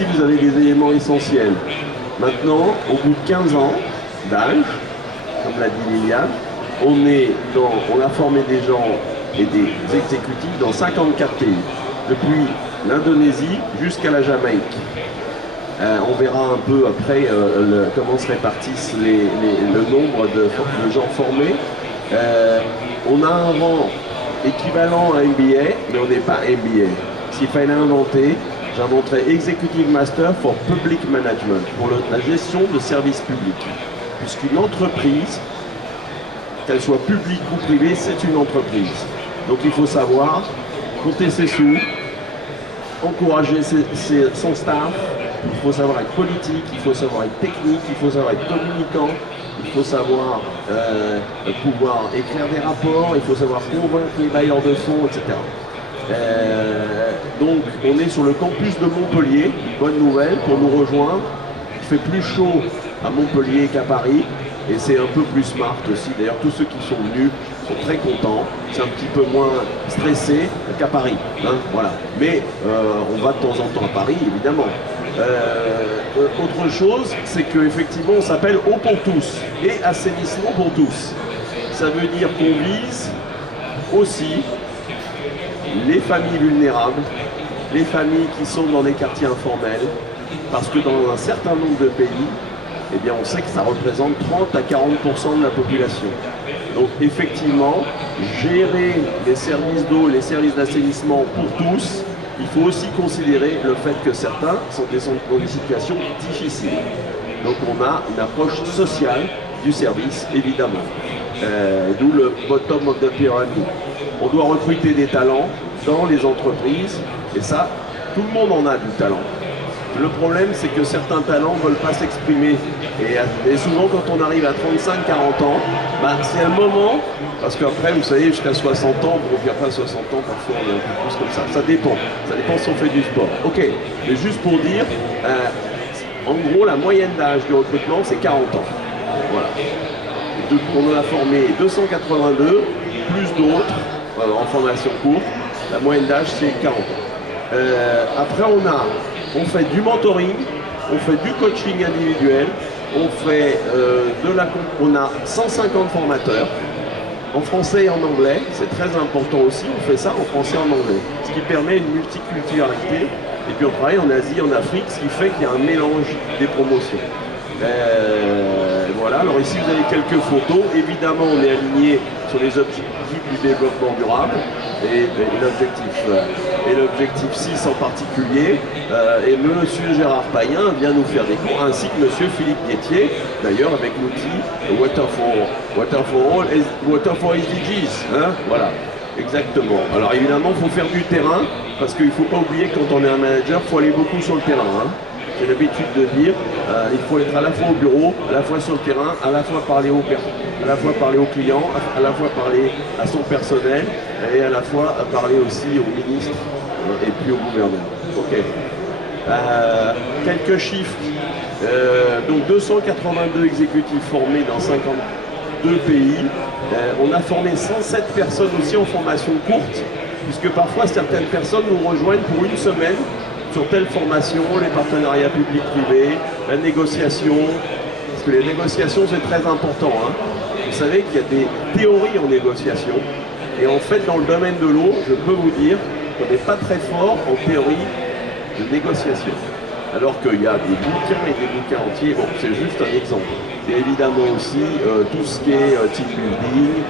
ici, vous avez des éléments essentiels. Maintenant, au bout de 15 ans d'âge, comme l'a dit Liliane, on a formé des gens et des exécutifs dans 54 pays, depuis l'Indonésie jusqu'à la Jamaïque. On verra un peu après comment se répartissent le nombre de gens formés. On a un rang équivalent à MBA, mais on n'est pas MBA. S'il fallait inventer, j'inventerais Executive Master for Public Management, pour la gestion de services publics. Puisqu'une entreprise, qu'elle soit publique ou privée, c'est une entreprise. Donc il faut savoir compter ses sous, encourager son staff, il faut savoir être politique, il faut savoir être technique, il faut savoir être communicant, il faut savoir pouvoir écrire des rapports, il faut savoir convaincre les bailleurs de fonds, etc. Donc on est sur le campus de Montpellier, bonne nouvelle pour nous rejoindre. Il fait plus chaud à Montpellier qu'à Paris et c'est un peu plus smart aussi. D'ailleurs tous ceux qui sont venus sont très contents, c'est un petit peu moins stressé qu'à Paris, hein, voilà. Mais on va de temps en temps à Paris évidemment. Autre chose, c'est qu'effectivement on s'appelle Eau pour tous et assainissement pour tous. Ça veut dire qu'on vise aussi les familles vulnérables, les familles qui sont dans des quartiers informels, parce que dans un certain nombre de pays, eh bien on sait que ça représente 30 à 40% de la population. Donc effectivement, gérer les services d'eau, les services d'assainissement pour tous, il faut aussi considérer le fait que certains sont dans des situations difficiles. Donc on a une approche sociale du service, évidemment. D'où le bottom of the pyramid. On doit recruter des talents dans les entreprises, et ça, tout le monde en a du talent. Le problème, c'est que certains talents ne veulent pas s'exprimer. Et souvent, quand on arrive à 35-40 ans, bah, c'est un moment, parce qu'après, vous savez, jusqu'à 60 ans, bon, puis après 60 ans, parfois on est un peu plus comme ça. Ça dépend si on fait du sport. Ok, mais juste pour dire, en gros, la moyenne d'âge du recrutement, c'est 40 ans. Voilà. On en a formé 282, plus d'autres en formation courte. La moyenne d'âge, c'est 40 ans. Après, on fait du mentoring, on fait du coaching individuel, on a 150 formateurs, en français et en anglais, c'est très important aussi, on fait ça en français et en anglais, ce qui permet une multiculturalité, et puis on travaille en Asie, en Afrique, ce qui fait qu'il y a un mélange des promotions. Voilà, alors ici vous avez quelques photos, évidemment on est aligné sur les objectifs du développement durable, et l'objectif 6 en particulier, et monsieur Gérard Payen vient nous faire des cours, ainsi que monsieur Philippe Guettier, d'ailleurs avec l'outil Water for SDGs, hein, voilà, exactement. Alors évidemment, il faut faire du terrain, parce qu'il ne faut pas oublier que quand on est un manager, il faut aller beaucoup sur le terrain, hein. J'ai l'habitude de dire, il faut être à la fois au bureau, à la fois sur le terrain, à la fois parler aux clients, à la fois parler à son personnel et à la fois parler aussi au ministre et puis au gouverneur. Ok. Quelques chiffres. Donc 282 exécutifs formés dans 52 pays. On a formé 107 personnes aussi en formation courte, puisque parfois certaines personnes nous rejoignent pour une semaine sur telle formation, les partenariats publics-privés, la négociation, parce que les négociations c'est très important, hein. Vous savez qu'il y a des théories en négociation, et en fait dans le domaine de l'eau, je peux vous dire qu'on n'est pas très fort en théorie de négociation. Alors qu'il y a des bouquins et des bouquins entiers, bon c'est juste un exemple. Et évidemment aussi tout ce qui est team building,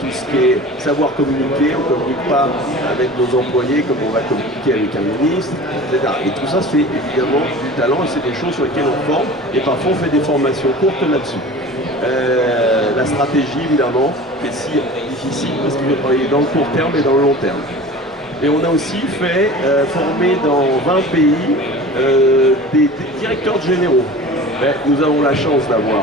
tout ce qui est savoir communiquer, on ne communique pas avec nos employés comme on va communiquer avec un ministre, etc. Et tout ça c'est évidemment du talent et c'est des choses sur lesquelles on forme et parfois on fait des formations courtes là-dessus. La stratégie évidemment qui est si difficile parce qu'il faut travailler dans le court terme et dans le long terme. Et on a aussi fait former dans 20 pays des directeurs généraux. Mais nous avons la chance d'avoir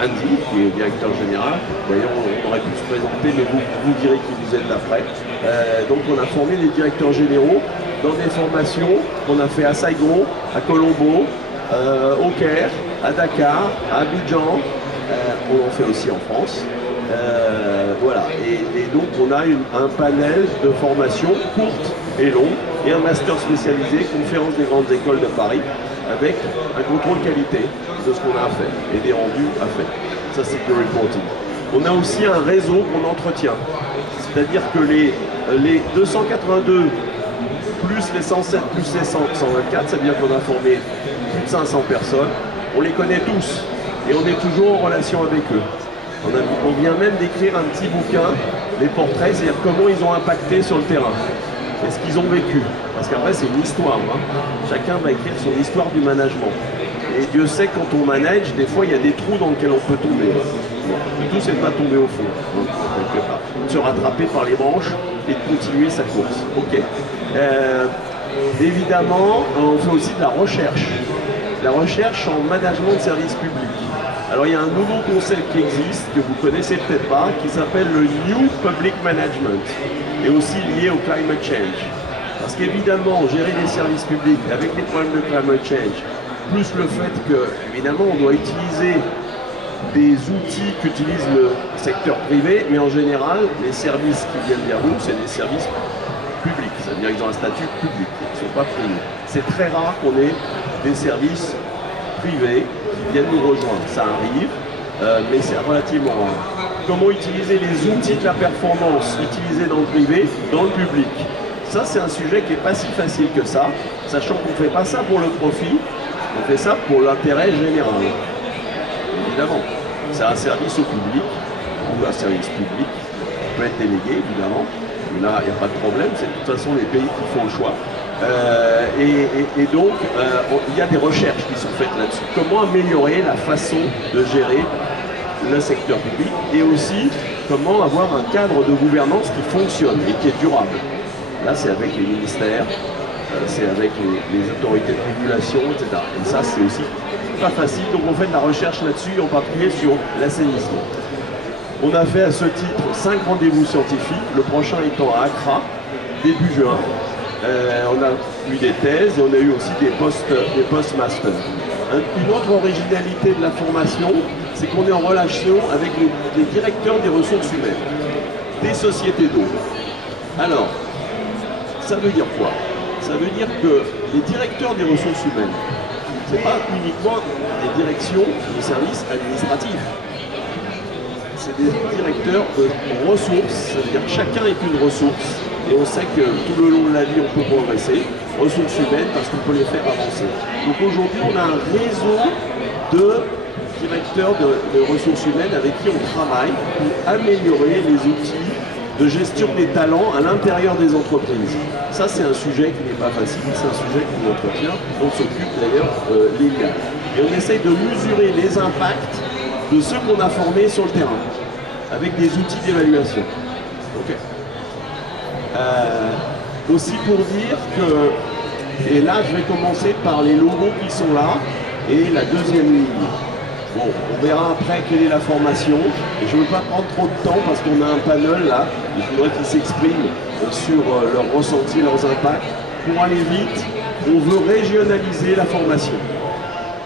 Andy, qui est directeur général. D'ailleurs, on aurait pu se présenter, mais vous direz qui vous êtes d'après. Donc on a formé des directeurs généraux dans des formations qu'on a fait à Saigon, à Colombo, au Caire, à Dakar, à Abidjan. On en fait aussi en France. Voilà, et donc on a un panel de formations courtes et longues et un master spécialisé, conférence des grandes écoles de Paris, avec un contrôle qualité de ce qu'on a à faire et des rendus à faire. Ça, c'est du reporting. On a aussi un réseau qu'on entretient. C'est-à-dire que les 282 plus les 107 plus les 124, ça veut dire qu'on a formé plus de 500 personnes. On les connaît tous et on est toujours en relation avec eux. On vient même d'écrire un petit bouquin, les portraits, c'est-à-dire comment ils ont impacté sur le terrain. Et ce qu'ils ont vécu. Parce qu'après, c'est une histoire. Hein. Chacun va écrire son histoire du management. Et Dieu sait que quand on manage, des fois, il y a des trous dans lesquels on peut tomber. Le tout, c'est de ne pas tomber au fond, hein, quelque part. De se rattraper par les branches et de continuer sa course. Ok. Évidemment, on fait aussi de la recherche. La recherche en management de services publics. Alors, il y a un nouveau concept qui existe, que vous connaissez peut-être pas, qui s'appelle le New Public Management, et aussi lié au climate change. Parce qu'évidemment, gérer des services publics avec les problèmes de climate change, plus le fait que, évidemment, on doit utiliser des outils qu'utilise le secteur privé, mais en général, les services qui viennent vers nous, c'est des services publics, c'est-à-dire qu'ils ont un statut public, ils ne sont pas privés. C'est très rare qu'on ait des services privés qui viennent nous rejoindre. Ça arrive, mais c'est relativement rare. Comment utiliser les outils de la performance utilisés dans le privé, dans le public? Ça, c'est un sujet qui n'est pas si facile que ça, sachant qu'on ne fait pas ça pour le profit, on fait ça pour l'intérêt général. Évidemment, c'est un service au public, ou un service public, qui peut être délégué, évidemment. Mais là, il n'y a pas de problème, c'est de toute façon les pays qui font le choix. Et donc, il y a des recherches qui sont faites là-dessus. Comment améliorer la façon de gérer le secteur public et aussi comment avoir un cadre de gouvernance qui fonctionne et qui est durable. Là, c'est avec les ministères, c'est avec les autorités de régulation, etc. Et ça, c'est aussi pas facile. Donc, on fait de la recherche là-dessus, en particulier sur l'assainissement. On a fait à ce titre 5 rendez-vous scientifiques, le prochain étant à Accra, début juin. On a eu des thèses et on a eu aussi des post-masters. Une autre originalité de la formation, c'est qu'on est en relation avec les directeurs des ressources humaines, des sociétés d'eau. Alors, ça veut dire quoi? Ça veut dire que les directeurs des ressources humaines, ce n'est pas uniquement des directions de services administratifs. C'est des directeurs de ressources, ça veut dire que chacun est une ressource. Et on sait que tout le long de la vie, on peut progresser, ressources humaines, parce qu'on peut les faire avancer. Donc aujourd'hui, on a un réseau de directeurs de ressources humaines avec qui on travaille pour améliorer les outils de gestion des talents à l'intérieur des entreprises. Ça, c'est un sujet qui n'est pas facile, c'est un sujet qu'on entretient, dont s'occupe d'ailleurs l'IA. Et on essaye de mesurer les impacts de ceux qu'on a formés sur le terrain, avec des outils d'évaluation. Okay. Aussi pour dire que, et là je vais commencer par les logos qui sont là, et la deuxième ligne. Bon, on verra après quelle est la formation, et je ne veux pas prendre trop de temps parce qu'on a un panel là, et je voudrais qu'ils s'expriment sur leurs ressentis, leurs impacts. Pour aller vite, on veut régionaliser la formation.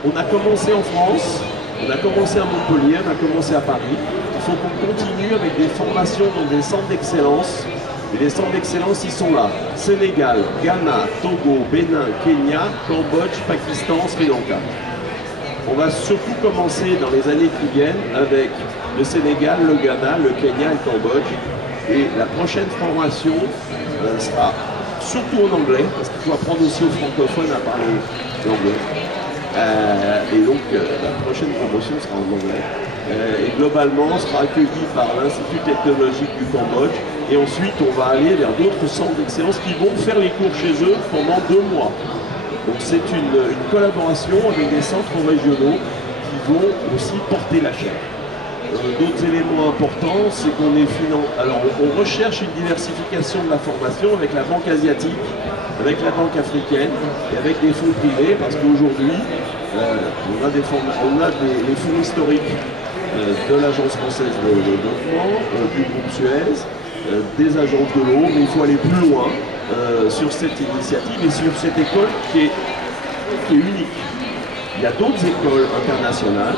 On a commencé en France, on a commencé à Montpellier, on a commencé à Paris. Il faut qu'on continue avec des formations dans des centres d'excellence. Et les centres d'excellence, ils sont là. Sénégal, Ghana, Togo, Bénin, Kenya, Cambodge, Pakistan, Sri Lanka. On va surtout commencer dans les années qui viennent avec le Sénégal, le Ghana, le Kenya et le Cambodge. Et la prochaine formation sera surtout en anglais, parce qu'il faut apprendre aussi aux francophones à parler l'anglais. Et donc la prochaine promotion sera en anglais. Et globalement, sera accueilli par l'Institut technologique du Cambodge. Et ensuite, on va aller vers d'autres centres d'excellence qui vont faire les cours chez eux pendant 2 mois. Donc c'est une collaboration avec des centres régionaux qui vont aussi porter la chaîne. D'autres éléments importants, c'est qu'on est Alors on recherche une diversification de la formation avec la Banque asiatique, avec la Banque africaine et avec des fonds privés, parce qu'aujourd'hui, on a les fonds historiques de l'Agence française de développement, du groupe Suez, des agences de l'eau, mais il faut aller plus loin sur cette initiative et sur cette école qui est unique. Il y a d'autres écoles internationales,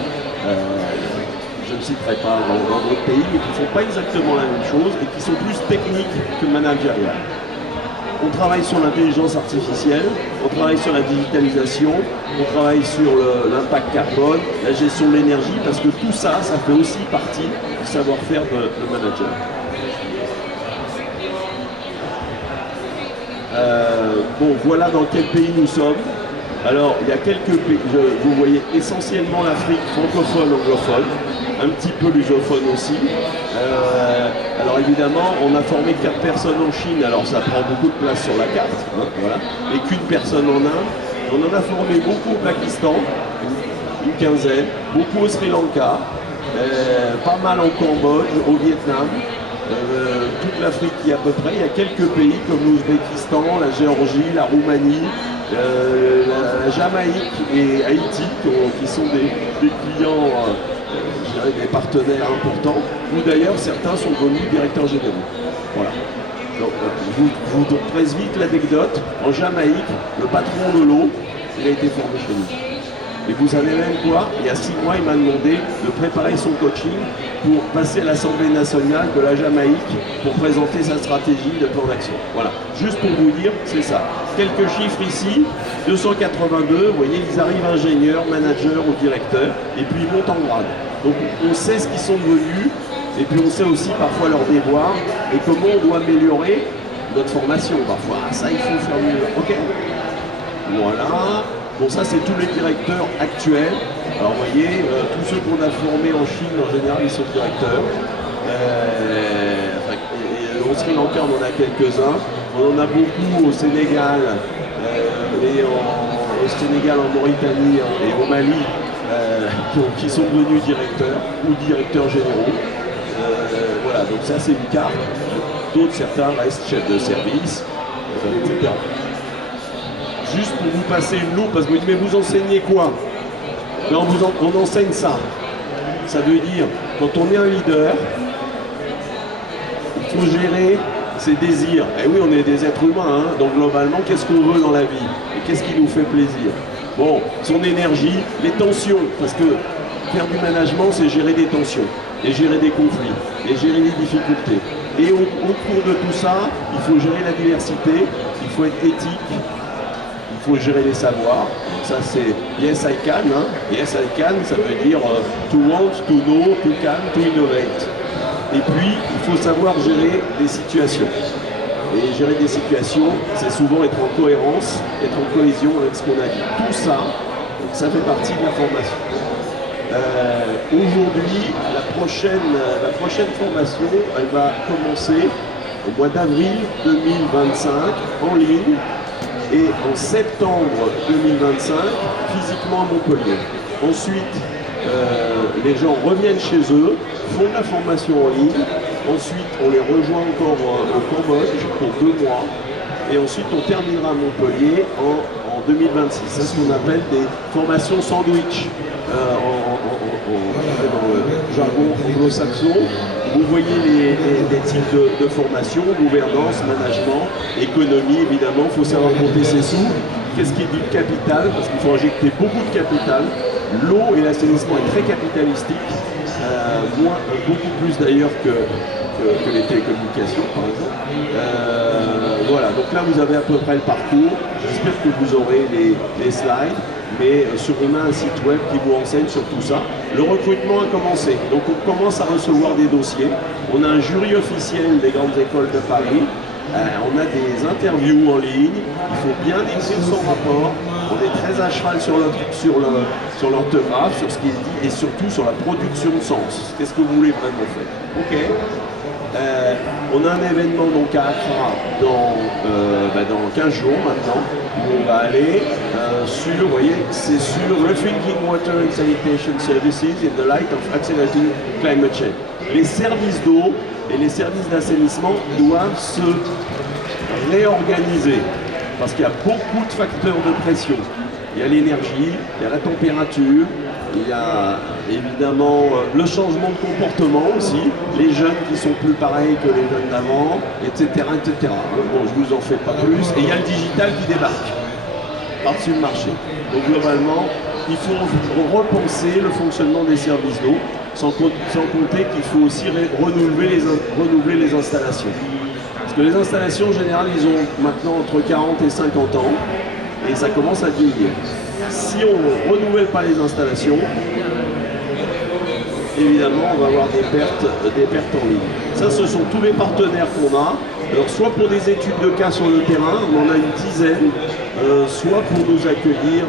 je ne citerai pas dans d'autres pays, mais qui ne font pas exactement la même chose et qui sont plus techniques que managériales. On travaille sur l'intelligence artificielle, on travaille sur la digitalisation, on travaille sur l'impact carbone, la gestion de l'énergie, parce que tout ça, ça fait aussi partie du savoir-faire de manager. Bon, voilà dans quel pays nous sommes. Alors, il y a quelques pays, vous voyez essentiellement l'Afrique francophone, anglophone, un petit peu lusophone aussi. Alors évidemment, on a formé 4 personnes en Chine, alors ça prend beaucoup de place sur la carte, hein, voilà, et qu'une personne en Inde. On en a formé beaucoup au Pakistan, une quinzaine, beaucoup au Sri Lanka, pas mal en Cambodge, au Vietnam. Toute l'Afrique qui est à peu près, il y a quelques pays comme l'Ouzbékistan, la Géorgie, la Roumanie, la Jamaïque et Haïti qui sont des clients, je dirais des partenaires importants, où d'ailleurs certains sont devenus directeurs généraux. Voilà. Donc, je vous presse vite l'anecdote. En Jamaïque, le patron de l'eau, il a été formé chez nous. Et vous savez même quoi? Il y a 6 mois, il m'a demandé de préparer son coaching pour passer à l'Assemblée nationale de la Jamaïque pour présenter sa stratégie de plan d'action. Voilà, juste pour vous dire, c'est ça. Quelques chiffres ici, 282, vous voyez, ils arrivent ingénieurs, managers ou directeurs, et puis ils montent en grade. Donc on sait ce qu'ils sont devenus, et puis on sait aussi parfois leurs devoirs, et comment on doit améliorer notre formation parfois. Ah, ça, il faut faire mieux. Ok. Voilà. Bon, ça, c'est tous les directeurs actuels. Alors, vous voyez, tous ceux qu'on a formés en Chine, en général, ils sont directeurs. Au Sri Lanka, on en a quelques-uns. On en a beaucoup au Sénégal, au Sénégal, en Mauritanie et au Mali, qui sont devenus directeurs ou directeurs généraux. Voilà, donc ça, c'est une carte. D'autres, certains restent chefs de service, etc. Juste pour vous passer une loupe, parce que vous dites, mais vous enseignez quoi? Non, on enseigne ça. Ça veut dire, quand on est un leader, il faut gérer ses désirs. Et oui, on est des êtres humains, hein, donc globalement, qu'est-ce qu'on veut dans la vie? Et qu'est-ce qui nous fait plaisir? Bon, son énergie, les tensions, parce que faire du management, c'est gérer des tensions, et gérer des conflits, et gérer des difficultés. Et au cours de tout ça, il faut gérer la diversité, il faut être éthique, il faut gérer les savoirs. Ça c'est yes I can, hein. Yes I can, ça veut dire to want, to know, to can, to innovate. Et puis il faut savoir gérer des situations. Et gérer des situations, c'est souvent être en cohérence, être en cohésion avec ce qu'on a dit. Tout ça, ça fait partie de la formation. Aujourd'hui, la prochaine formation, elle va commencer au mois d'avril 2025 en ligne. Et en septembre 2025, physiquement à Montpellier. Ensuite, les gens reviennent chez eux, font la formation en ligne. Ensuite, on les rejoint encore au Cambodge pour 2 mois. Et ensuite, on terminera à Montpellier en 2026. C'est ce qu'on appelle des formations sandwich dans le jargon anglo-saxon. Vous voyez les types de formation, gouvernance, management, économie, évidemment, il faut savoir compter ses sous. Qu'est-ce qui est du capital? Parce qu'il faut injecter beaucoup de capital. L'eau et l'assainissement est très capitalistique, beaucoup plus d'ailleurs que les télécommunications, par exemple. Voilà, donc là vous avez à peu près le parcours. J'espère que vous aurez les slides. Mais on a un site web qui vous enseigne sur tout ça. Le recrutement a commencé, donc on commence à recevoir des dossiers. On a un jury officiel des grandes écoles de Paris. On a des interviews en ligne. Il faut bien écrire son rapport. On est très à cheval sur l'orthographe, sur ce qui est dit et surtout sur la production de sens. Qu'est-ce que vous voulez vraiment faire? Ok. On a un événement donc à Accra dans 15 jours maintenant, où on va aller vous voyez, c'est sur Rethinking Water and Sanitation Services in the Light of Accelerating Climate Change. Les services d'eau et les services d'assainissement doivent se réorganiser, parce qu'il y a beaucoup de facteurs de pression. Il y a l'énergie, il y a la température, il y a évidemment le changement de comportement aussi, les jeunes qui sont plus pareils que les jeunes d'avant, etc., etc. Bon, je vous en fais pas plus. Et il y a le digital qui débarque par-dessus le marché. Donc globalement, il faut repenser le fonctionnement des services d'eau, sans compter qu'il faut aussi renouveler les installations. Parce que les installations, en général, ils ont maintenant entre 40 et 50 ans, et ça commence à vieillir. Si on ne renouvelle pas les installations, évidemment, on va avoir des pertes en ligne. Ça, ce sont tous les partenaires qu'on a. Alors, soit pour des études de cas sur le terrain, on en a une dizaine, soit pour nous accueillir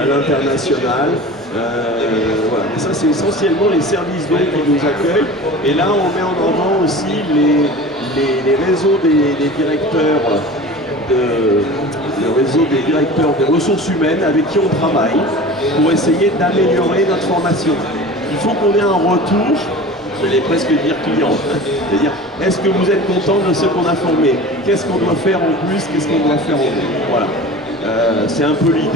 à l'international. Voilà. Et ça, c'est essentiellement les services d'eau qui nous accueillent. Et là, on met en avant aussi les réseaux des directeurs le réseau des directeurs des ressources humaines avec qui on travaille pour essayer d'améliorer notre formation. Il faut qu'on ait un retour, j'allais presque dire client, c'est-à-dire est-ce que vous êtes content de ce qu'on a formé? Qu'est-ce qu'on doit faire en plus? Qu'est-ce qu'on doit faire en moins? Voilà, c'est un peu l'idée.